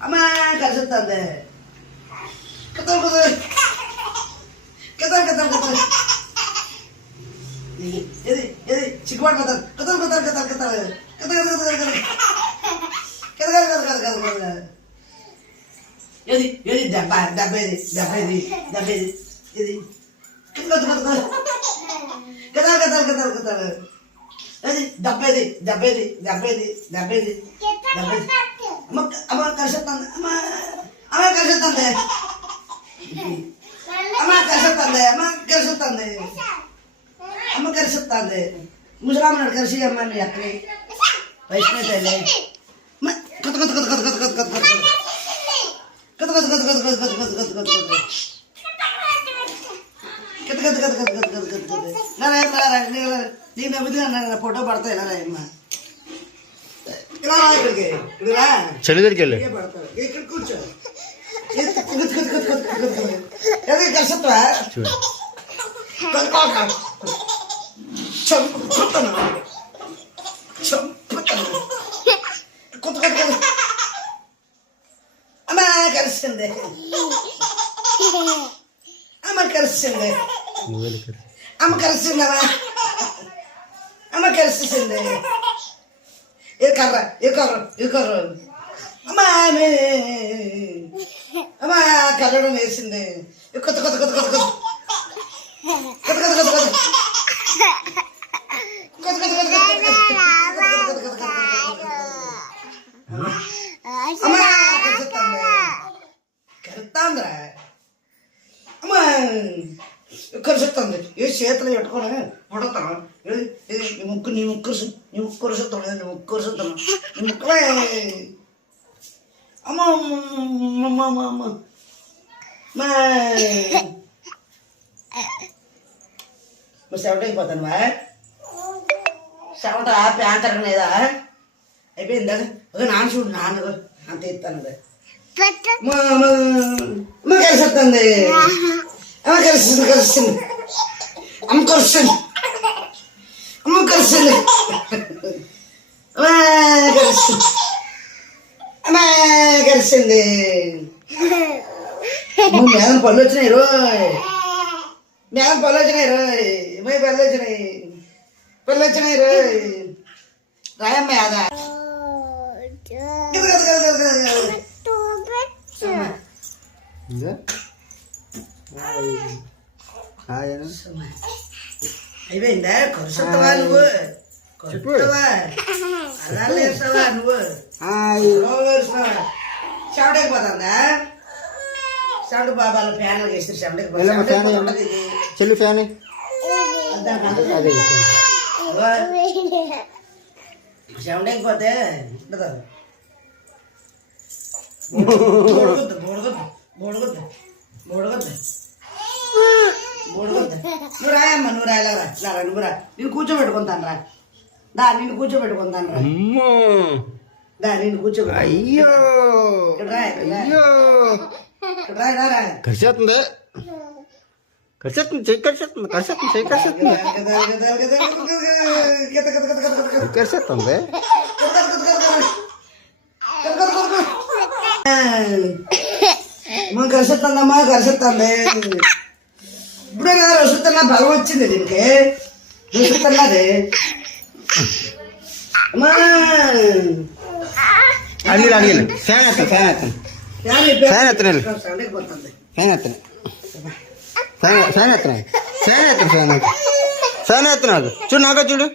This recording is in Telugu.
అమ్మ కలిసిస్తుంది కథలు కథలు కథలు కథలు కథలు ఏది ఏది చిక్కుబాటు కథలు కథలు కథలు కథలు కథలు కథ కథ కథ కథ కథ కథ కథ కథ కథ కథ ఏది ఏది దెబ్బ దెబ్బ ఏది దెబ్బ ఏది దెబ్బ ఏది ఏది కథ కథ కథ కథ కథలు కథలు కథలు అది దెబ్బేది దెబ్బేది దెబ్బేది దెబ్బేది దెబ్బేది అమ్మ అమ్మ కలిసిస్తుంది అమ్మ అమ్మ కలిసిస్తుంది అమ్మ కలిసిస్తుంది అమ్మ కలిసిస్తుంది అమ్మ కలిసిస్తుంది ముసలామన్నాడు కలిసి అమ్మ ఎక్కడి వైష్ణవి తల్లి కొత్త కొత్త కొత్త కొత్త కొత్త కొత్త కొత్త కొత్త కొత్త కొత్త కొత్త కొత్త కొత్త కొత్త కొత్త కొత్త కథ కథ కథ కథ కథ కథ కథ నీకు నవ్వుతుంది అన్న ఫోటో పడతాయి ఇలా అమ్మ ఇలా ఇక్కడికి ఇక్కడ చెల్లి దగ్గరికి వెళ్ళి పడతాడు ఇక్కడ కూర్చో కలిసివా చంపుతాను చంపుతాను కొత్త కొత్త కొత్త అమ్మ కలిసింది అమ్మ కలిసింది అమ్మ కలిసిందమ్మా అమ్మ కలిసింది ఏ కర్ర ఏ కర్ర ఏ కర్ర అమ్మా అమ్మ కర్రడం వేసింది కొత్త కొత్త కొత్త కొత్త కొత్త కొత్త కొత్త కొత్త కొత్త కొత్త కొత్త అమ్మ కలిసిస్తాంది కలుస్తాందిరా అమ్మ కరుస్తుంది ఏ చేతులు పెట్టుకొని పడతాను నీ ముక్కు నీ ముక్కు నీ ముక్కు కరుస్తాను నీ ముక్కు కరుస్తాను నీ ముక్కులే అమ్మ అమ్మ అమ్మ అమ్మ మరి సెవెంట్ అయిపోతాను మా సెవెంట్ ప్యాంట్ లేదా అయిపోయిందా ఒక నాన్న చూడు నాన్న అంత ఇస్తాను అమ్మ కలిసిస్తుంది అమ్మ కలిసింది కలిసింది అమ్మ కలిసింది అమ్మ కలిసింది అమ్మ కలిసింది అమ్మ కలిసింది మేదం పళ్ళు వచ్చినాయి రోయ్ మేదం పళ్ళు వచ్చినాయి రోయ్ మై పళ్ళు వచ్చినాయి పళ్ళు వచ్చినాయి రోయ్ రాయమ్మ యాదా అయిపోయిందా కొరుసవా నువ్వు కొరుసవా అలా లేస్తావా నువ్వు చెమటైపోతుందా చెమట బాబాలు ఫ్యాన్ వేసి చెమటైపోతుంది చెల్లి ఫ్యాన్ చెమటైపోతే బోడుగుద్దు బోడుగుద్దు బోడుగుద్దు బోడుగుద్దు బోడుగుద్దు నువ్వు రాయమ్మ నువ్వు రాయలేరా రారా నువ్వు రా నేను కూర్చోబెట్టుకుంటాను రా దా నిన్ను కూర్చోబెట్టుకుంటాను రా దా నిన్ను కూర్చోబెట్టు అయ్యో అయ్యో రాయరా కలిసేస్తుంది కలిసేస్తుంది చెయ్యి కలిసేస్తుంది కలిసేస్తుంది చెయ్యి కలిసేస్తుంది కలిసేస్తుంది కలిసిస్తుందమ్మా కలిసిస్తుంది ఇప్పుడే కదా రుసుతున్నా బలం వచ్చింది దీనికి రుసుతున్నది అమ్మా అడిగి అడిగిన ఫ్యాన్ ఎత్తాను ఫ్యాన్ ఎత్తాను ఫ్యాన్ ఎత్తనండి ఫ్యాన్ ఎత్తను ఫ్యాన్ ఎత్తను ఫ్యాన్ ఎత్తను ఫ్యాన్ ఎత్తను ఫ్యాన్ ఎత్తను చూడు నాగా చూడు